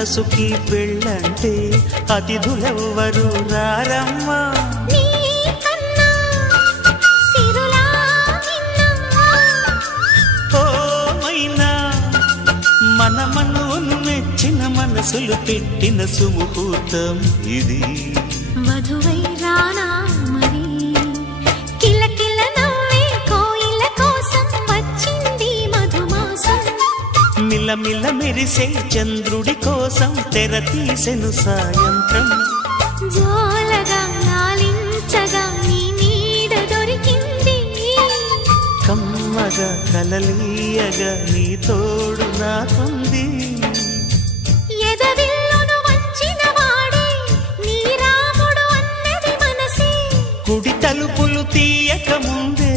మనసుకి పెళ్ళంటే అతిథులెవ్వరు రారమ్మా. మన మనవును మెచ్చిన మనసులు పెట్టిన సుముహూర్తం ఇది. వధువై రానా మరి కిలకిల నవ్వే కోయిల కోసం వచ్చింది మధుమాసం. మిలమిల మెరిసే చంద్రుడి కోసం తెర తీసెను సాయంత్రం. జోలగా లాలించగా నీ నీడ దొరికింది. కమ్మగా కలలీయగా నీ తోడు నాకుంది. ఎదవిల్లును వంచిన వాడే నీ రాముడు అన్నది మనసే. కుడి తలుపులు తీయక ముందే